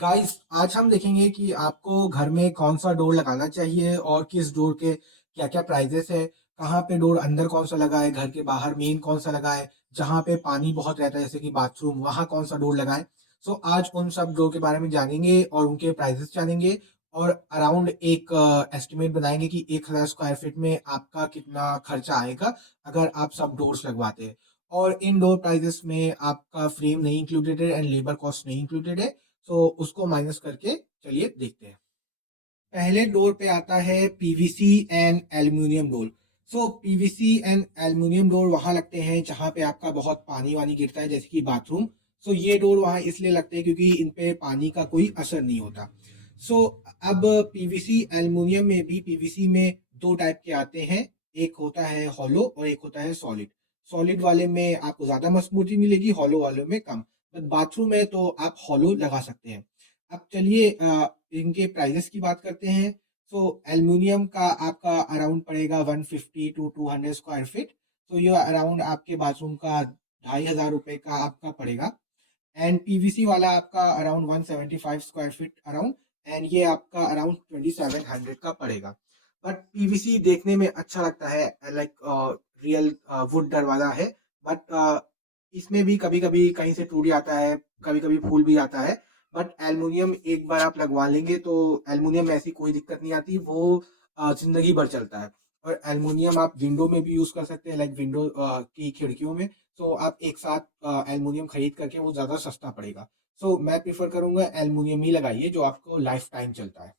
Guys आज हम देखेंगे कि आपको घर में कौन सा डोर लगाना चाहिए और किस डोर के क्या क्या प्राइजेस है। कहाँ पे डोर अंदर कौन सा लगाए, घर के बाहर मेन कौन सा लगाए, जहाँ पे पानी बहुत रहता है जैसे कि बाथरूम वहाँ कौन सा डोर लगाए। सो आज उन सब डोर के बारे में जानेंगे और उनके प्राइजेस जानेंगे और अराउंड एक एस्टिमेट बनाएंगे कि 1000 स्क्वायर फीट में आपका कितना खर्चा आएगा अगर आप सब डोर्स लगवाते हैं। और इन डोर प्राइजेस में आपका फ्रेम नहीं इंक्लूडेड है एंड लेबर कॉस्ट नहीं इंक्लूडेड है। तो उसको माइनस करके चलिए देखते हैं। पहले डोर पे आता है PVC and aluminium door. So PVC and aluminium door वहां लगते हैं जहां पे आपका बहुत पानी वानी गिरता है जैसे कि बाथरूम। सो ये डोर वहां इसलिए लगते हैं क्योंकि इन पे पानी का कोई असर नहीं होता। सो अब पीवीसी एल्यूमिनियम में भी पीवीसी में दो टाइप के आते हैं। एक होता है हॉलो और एक होता है सॉलिड। सॉलिड वाले में आपको ज्यादा मजबूती मिलेगी, हॉलो वाले में कम। बट बाथरूम में तो आप हॉलो लगा सकते हैं। अब चलिए इनके प्राइजेस की बात करते हैं। सो एल्युमिनियम का आपका अराउंड पड़ेगा 150 टू 200 स्क्वायर फीट। तो ये अराउंड आपके बाथरूम का 2500 रुपये का आपका पड़ेगा। एंड पीवीसी वाला आपका around 175 square feet around, and ये आपका अराउंड 2700 का पड़ेगा। बट पीवीसी देखने में अच्छा लगता है, लाइक रियल वुड दरवाजा है। बट इसमें भी कभी कभी कहीं से टूट जाता है, कभी कभी फूल भी आता है। बट एल्युमिनियम एक बार आप लगवा लेंगे तो एल्युमिनियम में ऐसी कोई दिक्कत नहीं आती, वो जिंदगी भर चलता है। और एल्युमिनियम आप विंडो में भी यूज कर सकते हैं, लाइक विंडो की खिड़कियों में। तो आप एक साथ एल्युमिनियम खरीद करके वो ज़्यादा सस्ता पड़ेगा। सो मैं प्रेफर करूंगा एल्युमिनियम ही लगाइए जो आपको लाइफ टाइम चलता है।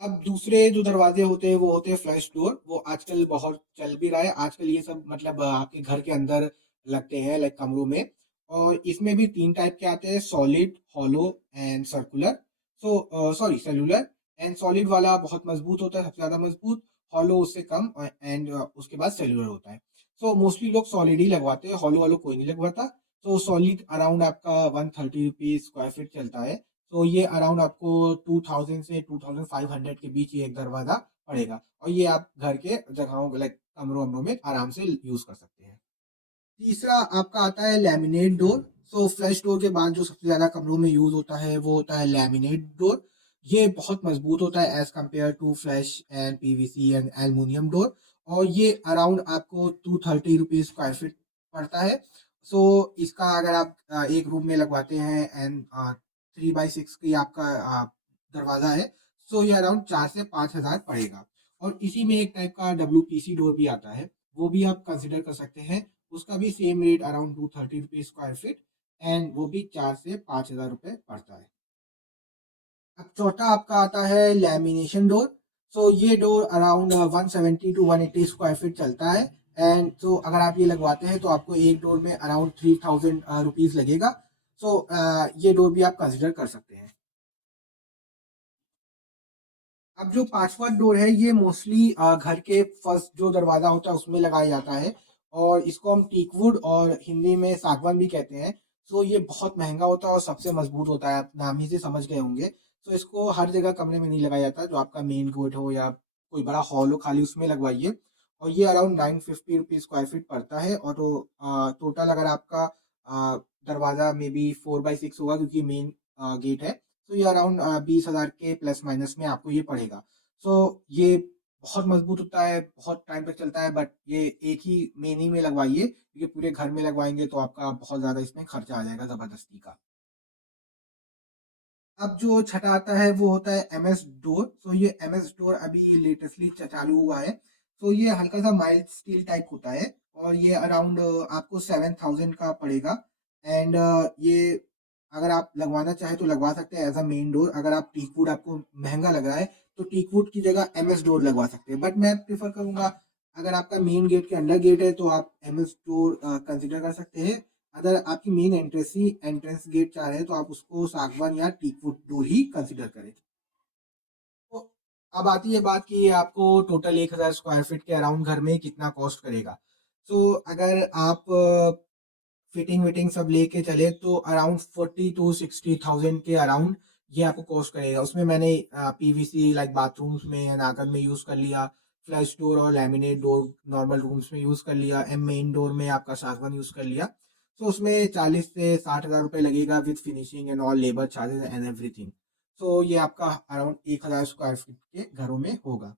अब दूसरे जो दरवाजे होते हैं वो होते हैं फ्लश डोर। वो आजकल बहुत चल भी रहा है, आजकल ये सब मतलब आपके घर के अंदर लगते हैं लाइक कमरों में। और इसमें भी तीन टाइप के आते हैं, solid, hollow and circular. So sorry, cellular. And solid वाला बहुत मजबूत होता है, सबसे ज्यादा मजबूत। हॉलो उससे कम, एंड उसके बाद सेलुलर होता है। सो मोस्टली लोग सॉलिड ही लगवाते हैं, हॉलो वालो कोई नहीं लगवाता। तो सॉलिड अराउंड आपका 130 रुपीज स्क्वायर फीट चलता है। तो ये अराउंड आपको 2000 से 2500 के बीच ये एक दरवाजा पड़ेगा, और ये आप घर के जगहों लाइक कमरों वमरों में आराम से यूज कर सकते हैं। तीसरा आपका आता है लैमिनेट डोर। सो फ्लैश डोर के बाद जो सबसे ज्यादा कमरों में यूज होता है वो होता है लैमिनेट डोर। ये बहुत मजबूत होता है as compare to flash and PVC and aluminium door. और ये अराउंड आपको 230 रुपीज स्क्वायर फीट पड़ता है। सो इसका अगर आप एक रूम में लगवाते हैं एंड 3x6 की आपका दरवाजा है, सो ये अराउंड 4 से 5 हजार पड़ेगा। और इसी में एक टाइप का WPC डोर भी आता है, वो भी आप कंसिडर कर सकते हैं। उसका भी same rate around 230 rupees square feet, and वो भी 4 से 5 हजार रुपये पड़ता है। अब चौथा आपका आता है लैमिनेशन डोर। सो ये door around 170 to 180 square feet चलता है। एंड सो अगर आप ये लगवाते हैं तो आपको एक डोर में अराउंड 3000 रुपीज लगेगा। सो ये डोर भी आप कंसिडर कर सकते हैं। अब जो पांचवा डोर है ये मोस्टली घर के फर्स्ट जो दरवाजा होता है उसमें लगाया जाता है। और इसको हम टीकवुड और हिंदी में सागवान भी कहते हैं। तो ये बहुत महंगा होता है और सबसे मजबूत होता है, आप नाम ही से समझ गए होंगे। तो इसको हर जगह कमरे में नहीं लगाया जाता, जो आपका मेन गेट हो या कोई बड़ा हॉल हो खाली उसमें लगवाइए। और ये अराउंड 950 रुपीज स्क्वायर फीट पड़ता है। और तो टोटल अगर आपका दरवाजा में भी 4x6 होगा क्योंकि मेन गेट है, तो ये अराउंड 20 हजार के प्लस माइनस में आपको ये पड़ेगा। सो ये बहुत मजबूत होता है, बहुत टाइम तक चलता है। बट ये एक ही महीने में लगवाइए क्योंकि पूरे घर में लगवाएंगे तो आपका बहुत ज्यादा इसमें खर्चा आ जाएगा जबरदस्ती का। अब जो छठा आता है वो होता है MS डोर। सो ये MS डोर अभी लेटेस्टली चालू हुआ है। सो ये हल्का सा माइल्ड स्टील टाइप होता है, और ये अराउंड आपको 7000 का पड़ेगा। एंड ये अगर आप लगवाना चाहे तो लगवा सकते हैं एज अ मेन डोर। अगर आप टीकवुड आपको महंगा लग रहा है तो टीकवुड की जगह MS डोर लगवा सकते हैं। बट मैं प्रेफर करूंगा, अगर आपका मेन गेट के अंडर गेट है तो आप MS डोर कंसिडर कर सकते हैं। अगर आपकी मेन एंट्रेंस गेट चाह रहे हैं तो आप उसको सागवान या टीकवुड डोर ही कंसिडर करें। तो अब आती है बात कि आपको टोटल 1000 स्क्वायर फीट के अराउंड घर में कितना कॉस्ट करेगा। तो अगर आप फिटिंग विटिंग सब लेके चले तो अराउंड 40 टू 60 थाउजेंड के अराउंड ये आपको कॉस्ट करेगा। उसमें मैंने PVC लाइक बाथरूम्स में नागर में यूज कर लिया, फ्लैश डोर और लैमिनेट डोर नॉर्मल रूम्स में यूज कर लिया, एम मेन डोर में आपका सागवान यूज कर लिया। सो उसमें 40 से 60,000 रुपए लगेगा with finishing and all labour charges and everything. So ये आपका अराउंड 1,000 स्क्वायर फीट के घरों में होगा।